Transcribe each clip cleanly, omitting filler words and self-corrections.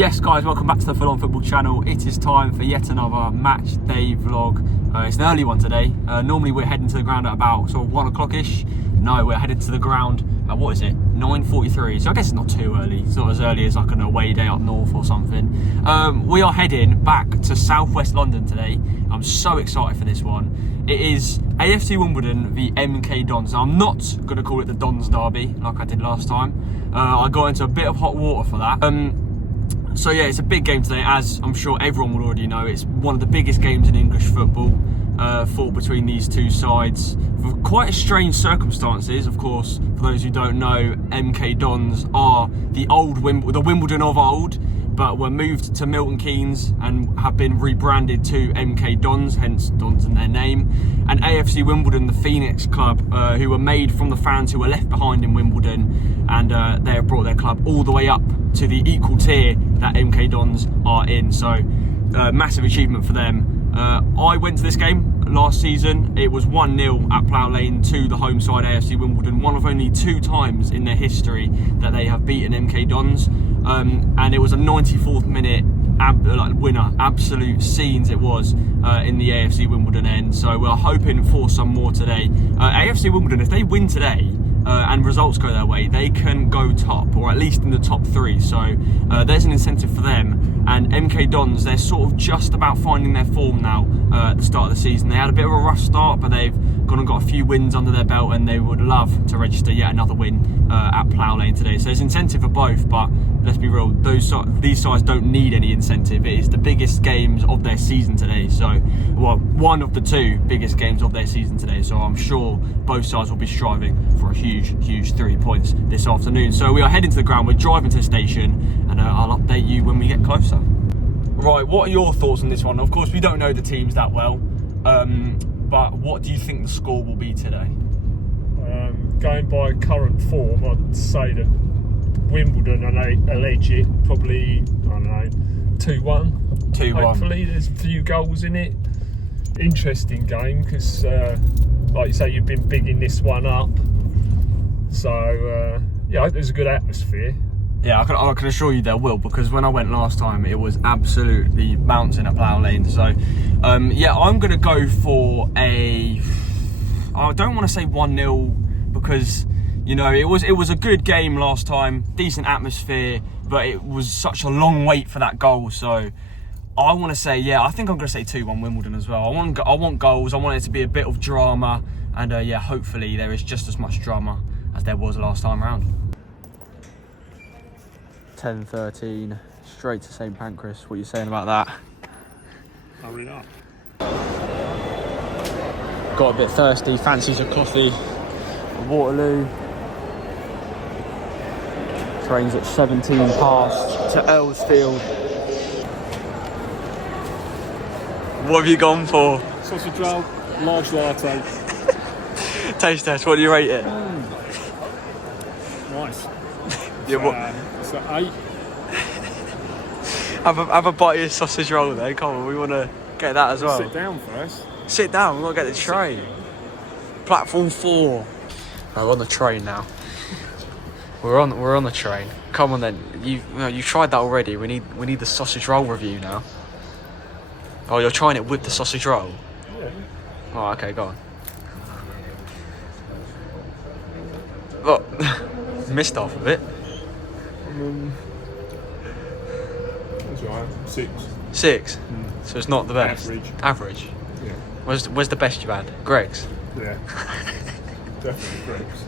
Yes guys, welcome back to the Full On Football channel. It is time for yet another match day vlog. It's an early one today. Normally we're heading to the ground at about sort of 1 o'clock-ish. No, we're headed to the ground at, what is it, 9:43. So I guess it's not too early. It's not as early as like an away day up north or something. We are heading back to southwest London today. I'm so excited for this one. It is AFC Wimbledon v MK Dons. Now, I'm not going to call it the Dons derby like I did last time. I got into a bit of hot water for that. So yeah, it's a big game today, as I'm sure everyone will already know. It's one of the biggest games in English football, fought between these two sides. For quite strange circumstances, of course. For those who don't know, MK Dons are the Wimbledon of old, but were moved to Milton Keynes and have been rebranded to MK Dons, hence Dons in their name. And AFC Wimbledon, the Phoenix club, who were made from the fans who were left behind in Wimbledon, and they have brought their club all the way up to the equal tier that MK Dons are in. So massive achievement for them. I went to this game last season. It was 1-0 at Plough Lane to the home side AFC Wimbledon, one of only 2 times in their history that they have beaten MK Dons. And it was a 94th minute winner. Absolute scenes it was in the AFC Wimbledon end. So we're hoping for some more today. AFC Wimbledon, if they win today and results go their way, they can go top, or at least in the top 3. So there's an incentive for them. And MK Dons, they're sort of just about finding their form now at the start of the season. They had a bit of a rough start, but they've gone and got a few wins under their belt, and they would love to register yet another win at Plough Lane today. So there's incentive for both, but let's be real, these sides don't need any incentive. It is the biggest games of their season today. So, well, one of the 2 biggest games of their season today. So I'm sure both sides will be striving for a huge 3 points this afternoon. So we are heading to the ground. We're driving to the station, and I'll update you when we get closer. Right, what are your thoughts on this one? Of course, we don't know the teams that well, but what do you think the score will be today? Going by current form, I'd say that Wimbledon will edge it, probably, I don't know, 2-1. 2-1. Hopefully, there's a few goals in it. Interesting game, because, like you say, you've been bigging this one up. So, yeah, I hope there's a good atmosphere. Yeah, I can assure you there will, because when I went last time, it was absolutely bouncing at Plough Lane. So, yeah, I'm going to go for I don't want to say 1-0, because, you know, it was a good game last time, decent atmosphere, but it was such a long wait for that goal. So, I want to say, yeah, I think I'm going to say 2-1 Wimbledon as well. I want goals. I want it to be a bit of drama, and yeah, hopefully there is just as much drama as there was last time around. 10:13, straight to St Pancras. What are you saying about that? Hurry up. Got a bit thirsty, fancies a coffee. Waterloo. Trains at 17 past to Earlsfield. What have you gone for? Sausage roll, large latte. Taste test, what do you rate it? Nice. Yeah, what? It's an 8. Have a bite of your sausage roll there, come on, we want to get that as well. Sit down first. Sit down, we've got to get the train. Platform 4. Right, we're on the train now. We're on the train. Come on then, you tried that already. We need the sausage roll review now. Oh, you're trying it with the sausage roll? Yeah. Oh, okay, go on. Oh, missed half of it. That's right. 6. 6? So it's not the best? Average. Yeah. Where's the best you've had? Greg's? Yeah. Definitely Greg's.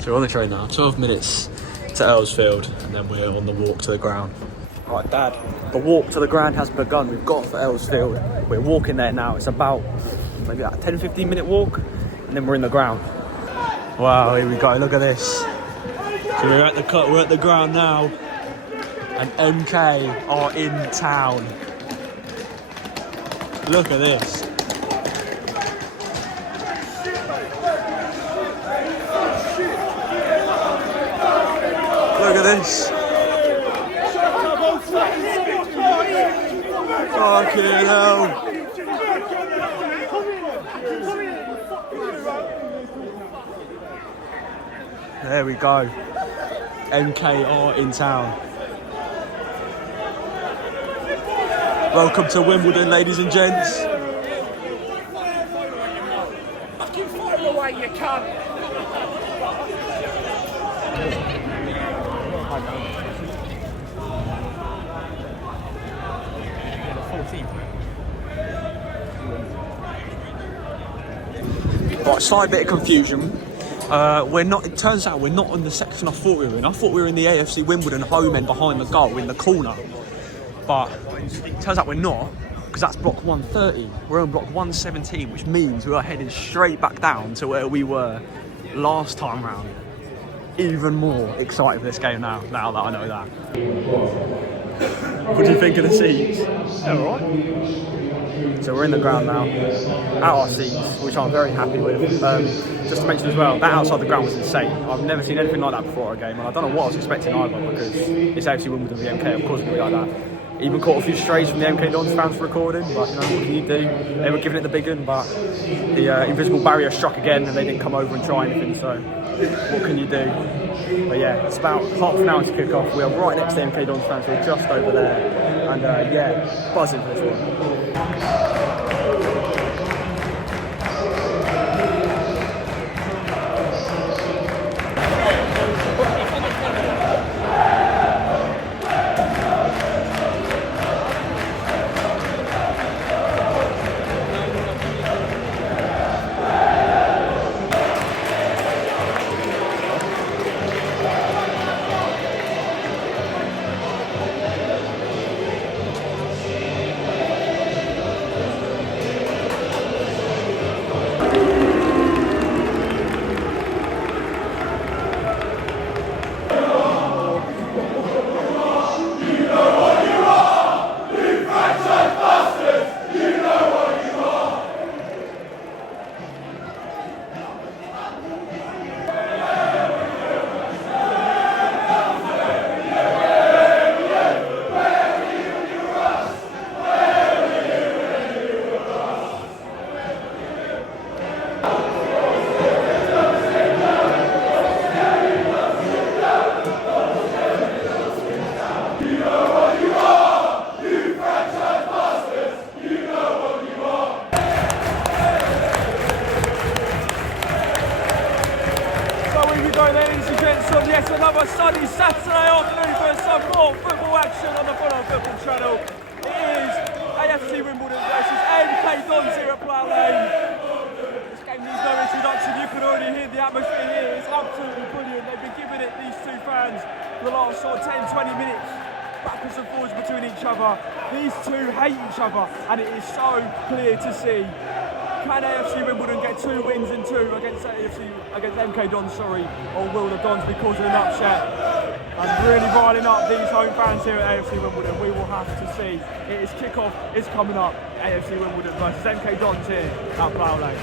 So we're on the train now, 12 minutes to Earlsfield, and then we're on the walk to the ground. Right, Dad, the walk to the ground has begun. We've got for Earlsfield. We're walking there now. It's about maybe a 10-15 minute walk, and then we're in the ground. Wow, here we go. Look at this. So we're at the ground now, and MK are in town. Look at this. Look at this. Fucking hell. There we go. MK are in town. Welcome to Wimbledon, ladies and gents. Fucking find the way you can. Right, slight bit of confusion. We're not. It turns out we're not in the section I thought we were in. I thought we were in the AFC Wimbledon home end behind the goal in the corner, but it turns out we're not, because that's block 130. We're on block 117, which means we are heading straight back down to where we were last time round. Even more excited for this game now that I know that. What do you think of the seats? Alright. So we're in the ground now, at our seats, which I'm very happy with. Just to mention as well, that outside the ground was insane. I've never seen anything like that before at a game, and I don't know what I was expecting either, because it's AFC Wimbledon v MK, of course it's going to be like that. Even caught a few strays from the MK Dons fans for recording, but you know, what can you do? They were giving it the big one, but the invisible barrier struck again and they didn't come over and try anything, so what can you do? But yeah, it's about half an hour to kick off. We are right next to the MK Dons fans, we're just over there, and yeah, buzzing for this one. Yet another sunny Saturday afternoon for some more football action on the Follow Football channel. It is AFC Wimbledon versus MK Dons here at Plough Lane. This game needs no introduction, you can already hear the atmosphere here. It's absolutely brilliant. They've been giving it, these two fans, for the last sort of 10-20 minutes, backwards and forwards between each other. These two hate each other, and it is so clear to see. Can AFC Wimbledon get 2 wins in 2 against MK Dons, or will the Dons be causing an upset and really riling up these home fans here at AFC Wimbledon? We will have to see. It is kick-off, it's coming up. AFC Wimbledon versus MK Dons here at Plough Lane.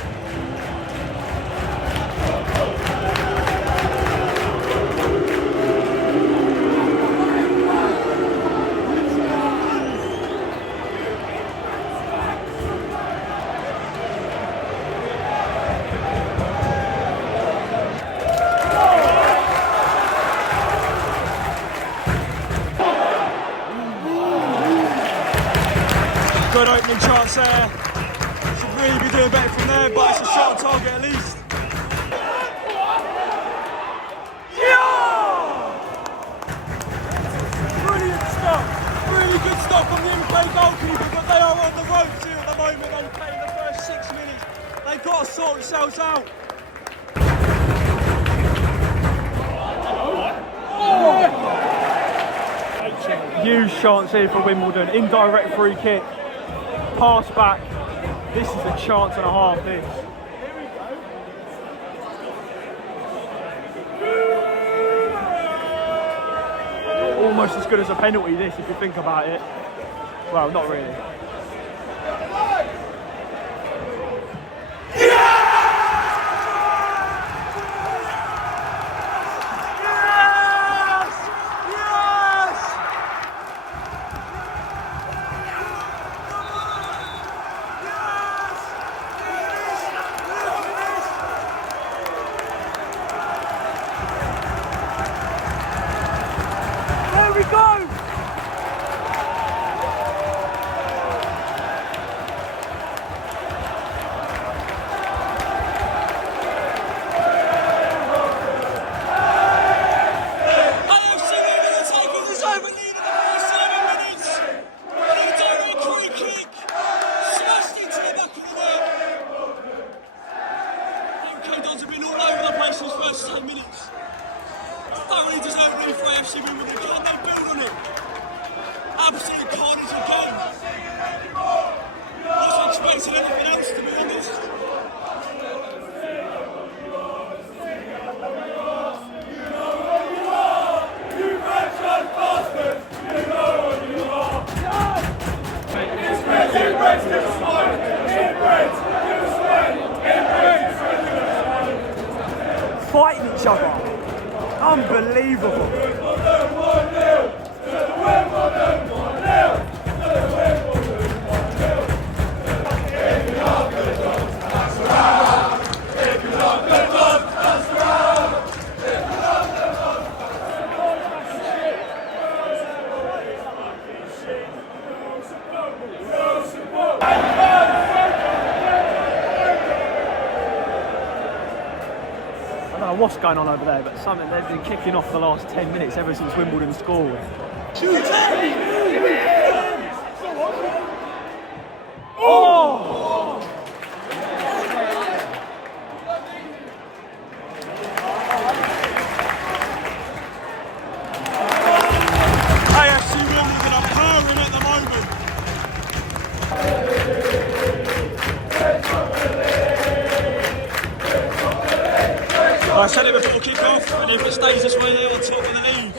Good opening chance there. Should really be doing better from there, but it's a shot on target at least. Yeah! Brilliant stop. Really good stop from the MK goalkeeper, but they are on the ropes here at the moment. They'll play in the first 6 minutes. They've got to sort themselves out. Huge chance here for Wimbledon. Indirect free kick. Pass back. This is a chance and a half, this. Almost as good as a penalty, this, if you think about it. Well, not really. fighting each other. Unbelievable. I don't know what's going on over there, but something they've been kicking off the last 10 minutes ever since Wimbledon scored. Oh! AFC Wimbledon are powering at the moment. I said it before kick-off, and if it stays this way, they're on top of the league.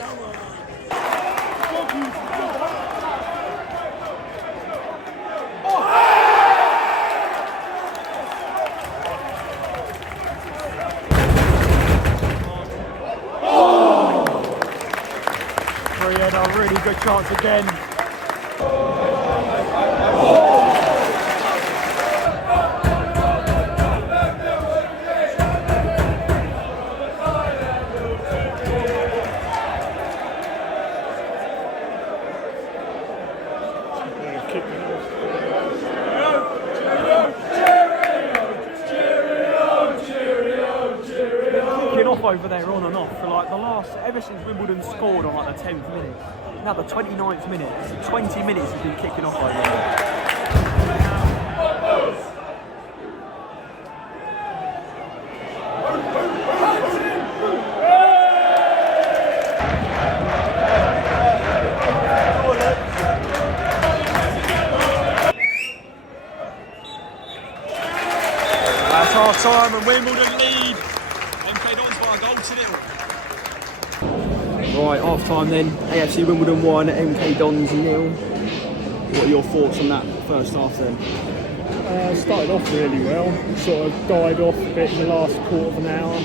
A really good chance again. Kicking off over there on and off for like the last, ever since Wimbledon scored on like the 10th minute. Now the 29th minute, 20 minutes has been kicking off over there. That's half time and Wimbledon lead. MK Dons by a goal to nil. Right, half time then. AFC Wimbledon 1, MK Dons 0. What are your thoughts on that first half then? Started off really well, sort of died off a bit in the last quarter of an hour.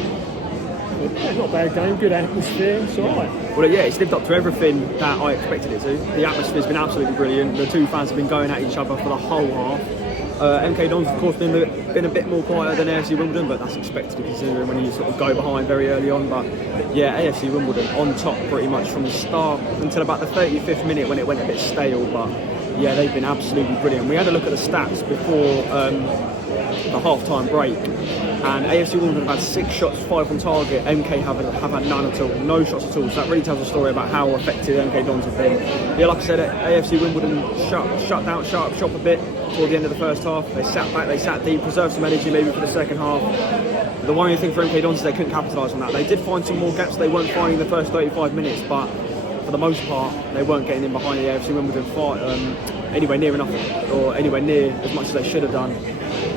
But, yeah, not a bad game, good atmosphere, it's alright. Well, yeah, it's lived up to everything that I expected it to. The atmosphere's been absolutely brilliant. The two fans have been going at each other for the whole half. MK Dons, of course, been a bit more quieter than AFC Wimbledon, but that's expected considering when you sort of go behind very early on. But yeah, AFC Wimbledon on top pretty much from the start until about the 35th minute when it went a bit stale. But yeah, they've been absolutely brilliant. We had a look at the stats before the half-time break, and AFC Wimbledon have had 6 shots, 5 on target. MK have had none at all, no shots at all. So that really tells a story about how effective MK Dons have been. Yeah, like I said, AFC Wimbledon shut up shop a bit toward the end of the first half. They sat back, they sat deep, preserved some energy maybe for the second half. The worrying thing for MK Dons is they couldn't capitalise on that. They did find some more gaps they weren't finding the first 35 minutes, but for the most part, they weren't getting in behind the AFC Wimbledon fight anywhere near enough, or anywhere near as much as they should have done.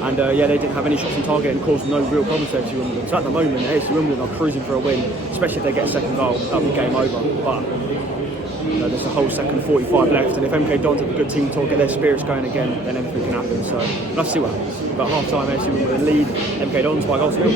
And yeah, they didn't have any shots on target and caused no real problems to AFC Wimbledon. So at the moment, AFC Wimbledon are cruising for a win, especially if they get a second goal. That'll be game over. But you know, there's a whole second 45 left, and if MK Dons have a good team talk, get their spirits going again, then everything can happen. So let's see what happens. But half time, AFC Wimbledon lead MK Dons by a goal to nil.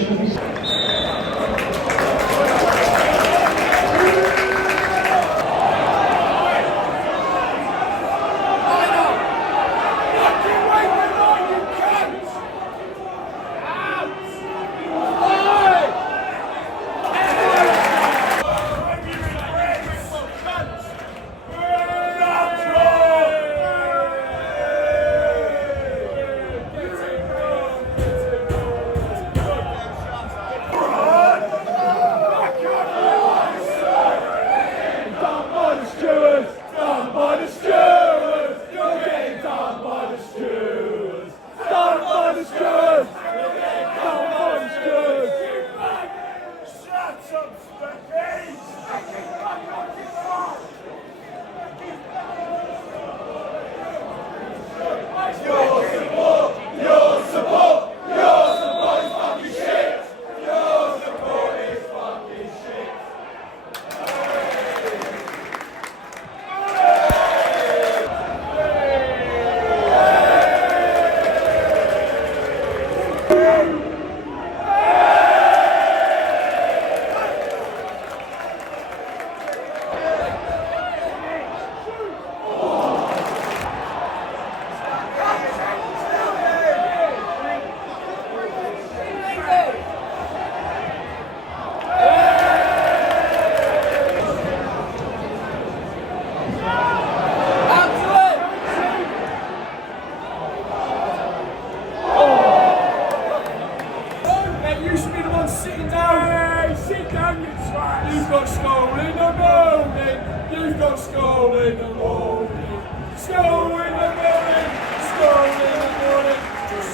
got school in the morning. You've got school in the morning. School in the morning. School in the morning.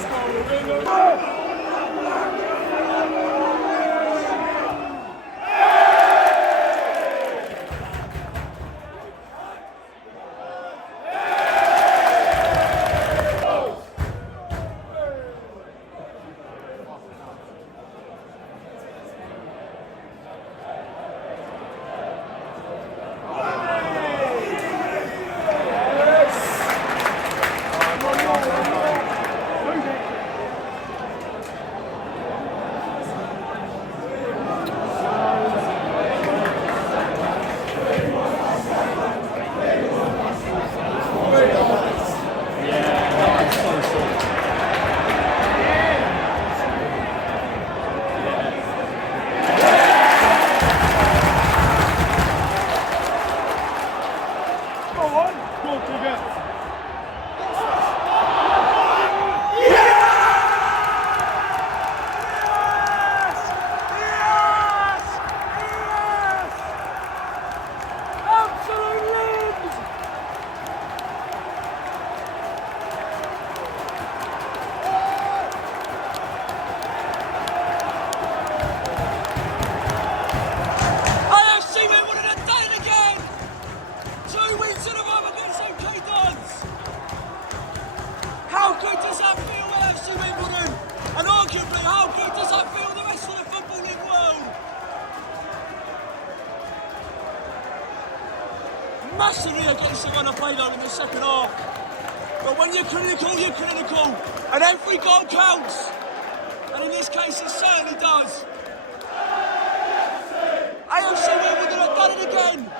School in the morning. AFC Wimbledon have done it again! 2 wins in a row against OK Dons! How good does that feel, AFC Wimbledon? And arguably, how good does that feel the rest of the footballing world? Massively against the run of play though in the second half. But when you're clinical, you're clinical. And every goal counts. And in this case, it certainly does. AFC Wimbledon have done it again.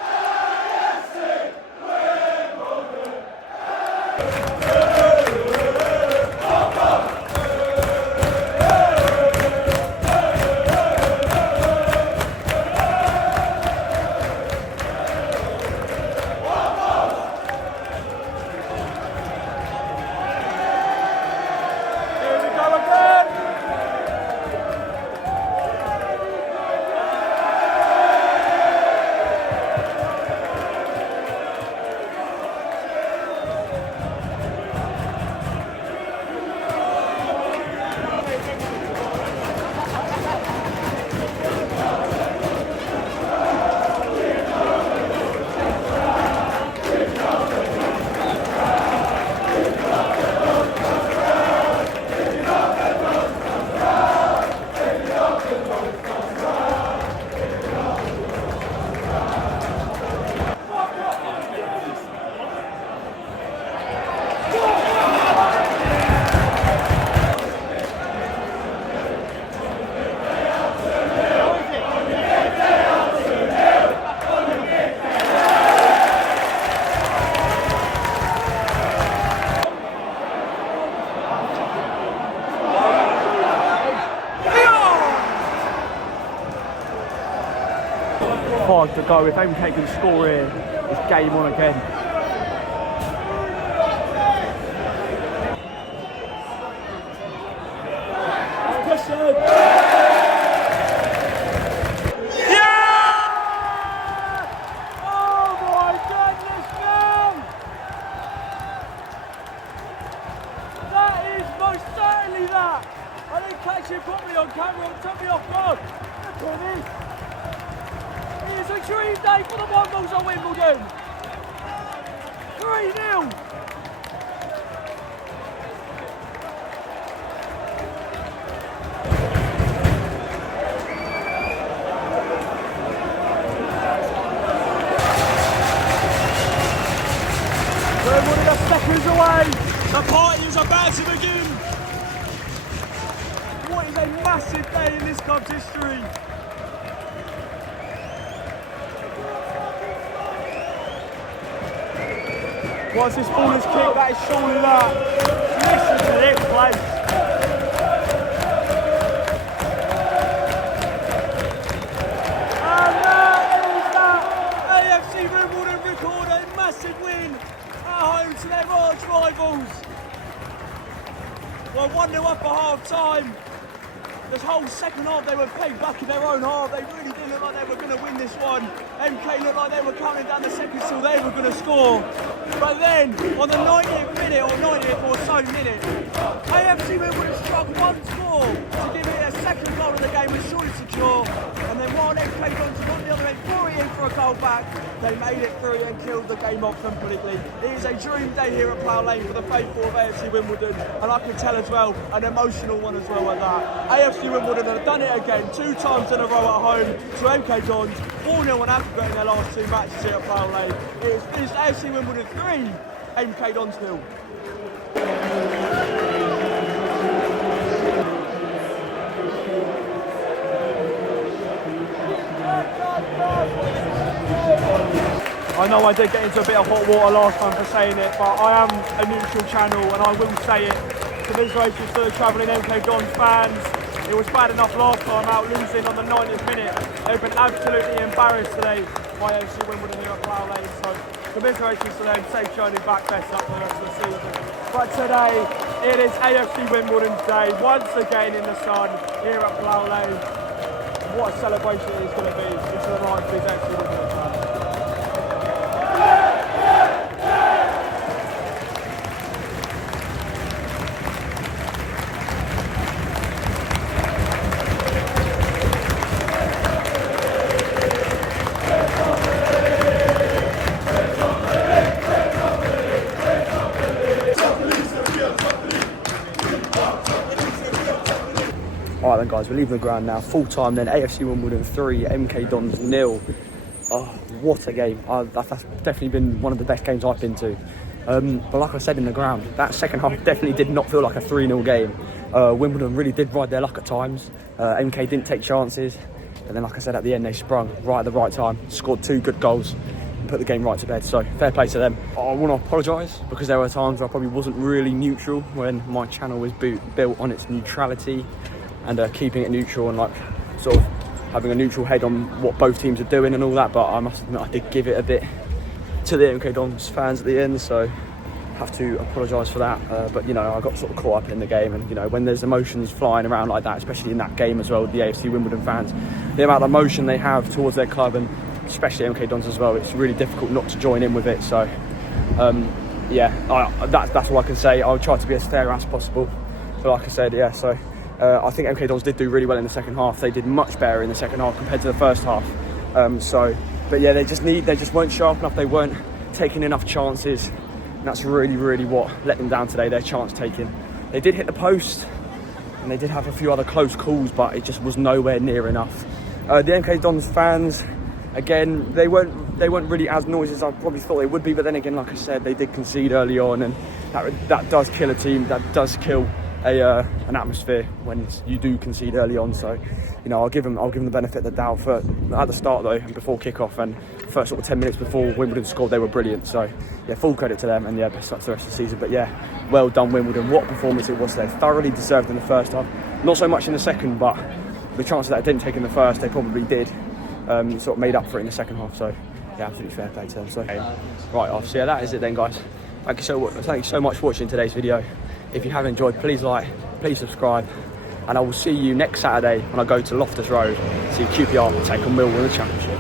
Five to go. If MK can score here, it's game on again. I didn't catch it properly on camera, it took me off guard. Look at this. It is a dream day for the WOMBLES at Wimbledon. 3-0. We're 1 seconds away. The party is about to begin. What is a massive day in this club's history. Once this ball is kicked, that is surely that. Listen to this place. And that is that. AFC Wimbledon record a massive win at home to their arch rivals. Well, 1-0 up at half time. this whole second half they were playing back in their own half. They really didn't look like they were going to win this one. MK looked like they were counting down the seconds till they were going to score. But then, on the 90th minute or 90th or so minute, AFC Wimbledon struck once more to give it a second goal of the game was surely secure. And then while MK Dons got the other end, brought it in for a goal back, they made it through and killed the game off completely. It is a dream day here at Plough Lane for the faithful of AFC Wimbledon, and I can tell as well, an emotional one as well at that. AFC Wimbledon have done it again, 2 times in a row at home to MK Dons, 4-0 on aggregate in their last 2 matches here at Plough Lane. It is finished AFC Wimbledon 3, MK Dons 0. I know I did get into a bit of hot water last time for saying it, but I am a neutral channel and I will say it. Commiserations to the travelling MK Dons fans. It was bad enough last time out losing on the 90th minute. They've been absolutely embarrassed today by AFC Wimbledon here at Plough Lane. So commiserations to them, safe journey back, best up for the rest of the season. But today it is AFC Wimbledon's day, once again in the sun here at Plough Lane. What a celebration it is going to be. This is the night for these AFC Wimbledon fans. Alright then guys, we're leaving the ground now, full time then, AFC Wimbledon 3, MK Dons 0. Oh, what a game. That's definitely been one of the best games I've been to. But like I said in the ground, that second half definitely did not feel like a 3-0 game. Wimbledon really did ride their luck at times. MK didn't take chances. And then like I said, at the end they sprung right at the right time, scored 2 good goals and put the game right to bed. So fair play to them. I want to apologise because there were times I probably wasn't really neutral when my channel was built on its neutrality. And keeping it neutral and like sort of having a neutral head on what both teams are doing and all that, but I must admit I did give it a bit to the MK Dons fans at the end, so have to apologise for that. But you know, I got sort of caught up in the game, and you know, when there's emotions flying around like that, especially in that game as well, the AFC Wimbledon fans, the amount of emotion they have towards their club and especially MK Dons as well, it's really difficult not to join in with it. So yeah, that's all I can say. I'll try to be as fair as possible. But like I said, yeah, so I think MK Dons did do really well in the second half. They did much better in the second half compared to the first half. But yeah, they just weren't sharp enough. They weren't taking enough chances. And that's really what let them down today, their chance taking. They did hit the post and they did have a few other close calls, but it just was nowhere near enough. The MK Dons fans, again, they weren't really as noisy as I probably thought they would be, but then again, like I said, they did concede early on, and that does kill a team, that does kill an atmosphere when you do concede early on. So you know, I'll give them the benefit of the doubt for at the start though, and before kick-off and first sort of 10 minutes before Wimbledon scored, they were brilliant. So yeah, full credit to them, and yeah, best luck to the rest of the season. But yeah, well done Wimbledon. What performance it was there. Thoroughly deserved in the first half, not so much in the second, but the chances that I didn't take in the first, they probably did. Sort of made up for it in the second half. So yeah, absolutely fair play to them. So right off. So yeah, that is it then, guys. Thank you so much for watching today's video. If you have enjoyed, please like, please subscribe, and I will see you next Saturday when I go to Loftus Road to see QPR take on Millwall in the Championship.